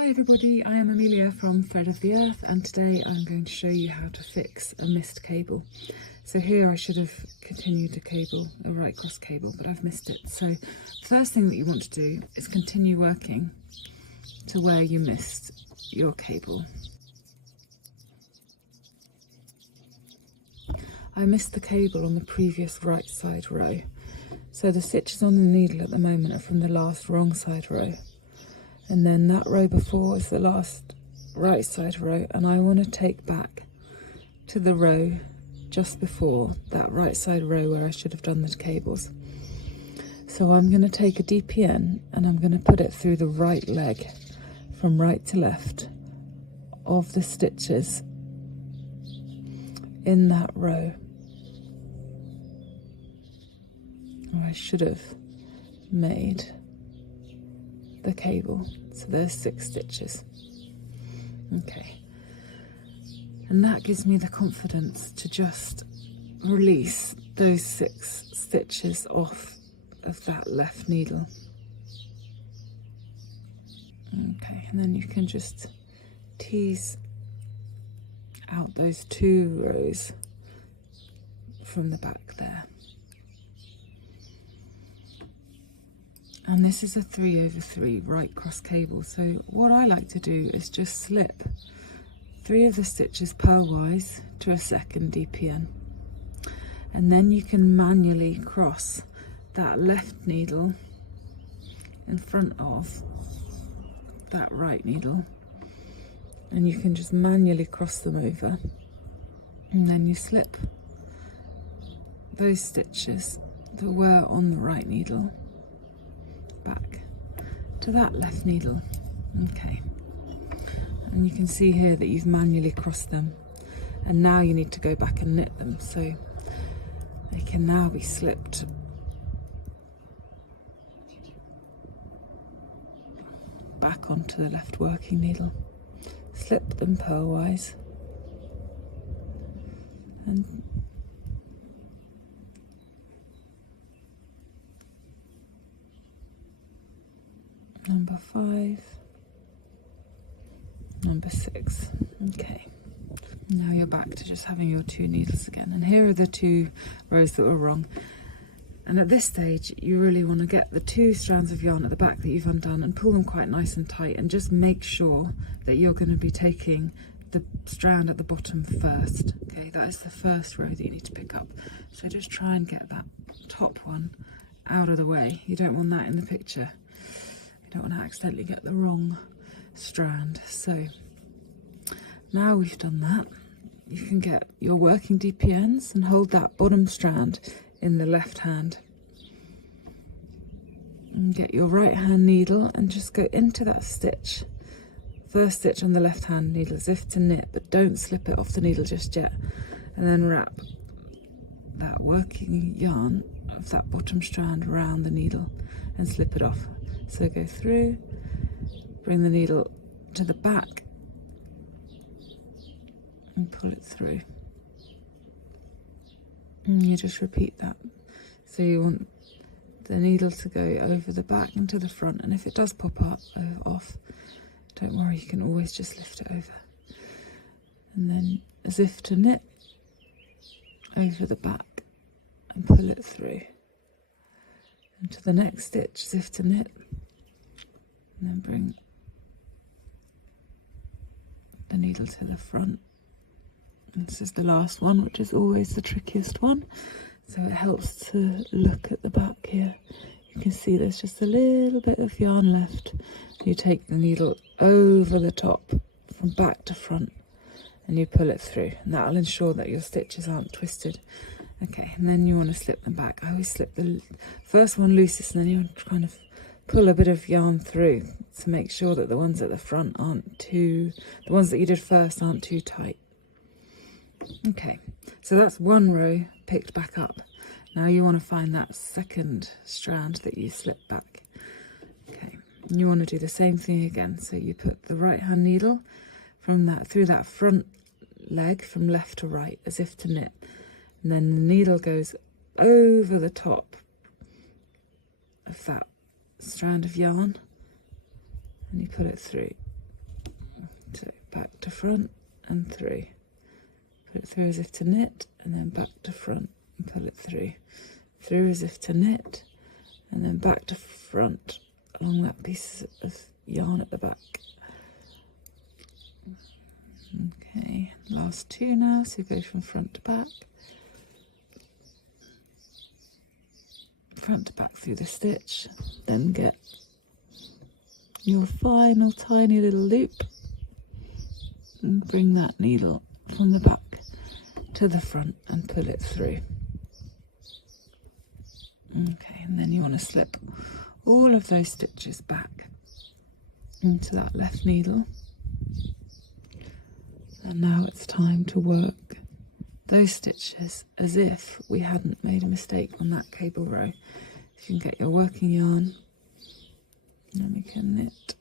Hi everybody, I am Amelia from Thread of the Earth, and today I'm going to show you how to fix a missed cable. So here I should have continued the cable, a right cross cable, but I've missed it. So the first thing that you want to do is continue working to where you missed your cable. I missed the cable on the previous right side row. So the stitches on the needle at the moment are from the last wrong side row. And then that row before is the last right side row, and I want to take back to the row just before that right side row where I should have done the cables. So I'm going to take a DPN and I'm going to put it through the right leg from right to left of the stitches in that row. I should have made the cable. So there's 6 stitches. Okay. And that gives me the confidence to just release those 6 stitches off of that left needle. Okay, and then you can just tease out those 2 rows from the back there. And this is a 3/3 right cross cable. So what I like to do is just slip 3 of the stitches purlwise to a second DPN. And then you can manually cross that left needle in front of that right needle. And you can just manually cross them over. And then you slip those stitches that were on the right needle back to that left needle. Okay, and you can see here that you've manually crossed them, and now you need to go back and knit them, so they can now be slipped back onto the left working needle. Slip them purlwise and number 5, number 6. Okay, now you're back to just having your 2 needles again, and here are the 2 rows that were wrong. And at this stage you really want to get the 2 strands of yarn at the back that you've undone and pull them quite nice and tight, and just make sure that you're going to be taking the strand at the bottom first. Okay, that is the first row that you need to pick up, so just try and get that top one out of the way. You don't want that in the picture. Don't want to accidentally get the wrong strand. So now we've done that, you can get your working DPNs and hold that bottom strand in the left hand, and get your right hand needle and just go into that stitch, first stitch on the left hand needle, as if to knit, but don't slip it off the needle just yet, and then wrap that working yarn of that bottom strand around the needle and slip it off. So go through, bring the needle to the back and pull it through. And you just repeat that. So you want the needle to go over the back and to the front, and if it does pop up off, don't worry, you can always just lift it over. And then as if to knit, over the back and pull it through. And to the next stitch, as if to knit, and then bring the needle to the front. And this is the last one, which is always the trickiest one, so it helps to look at the back here. You can see there's just a little bit of yarn left. You take the needle over the top from back to front and you pull it through, and that'll ensure that your stitches aren't twisted. Okay, and then you want to slip them back. I always slip the first one loosest, and then you want to kind of pull a bit of yarn through to make sure that the ones at the front aren't too, the ones that you did first aren't too tight. Okay, so that's 1 row picked back up. Now you want to find that second strand that you slipped back. Okay, and you want to do the same thing again. So you put the right hand needle from that through that front leg from left to right, as if to knit. And then the needle goes over the top of that strand of yarn and you pull it through. back to front and through. Pull it through as if to knit, and then back to front and pull it through. Through as if to knit, and then back to front along that piece of yarn at the back. Okay, last two now, so go from front to back. Front to back through the stitch, then get your final tiny little loop and bring that needle from the back to the front and pull it through. Okay, and then you want to slip all of those stitches back into that left needle. And now it's time to work those stitches as if we hadn't made a mistake on that cable row. So you can get your working yarn and we can knit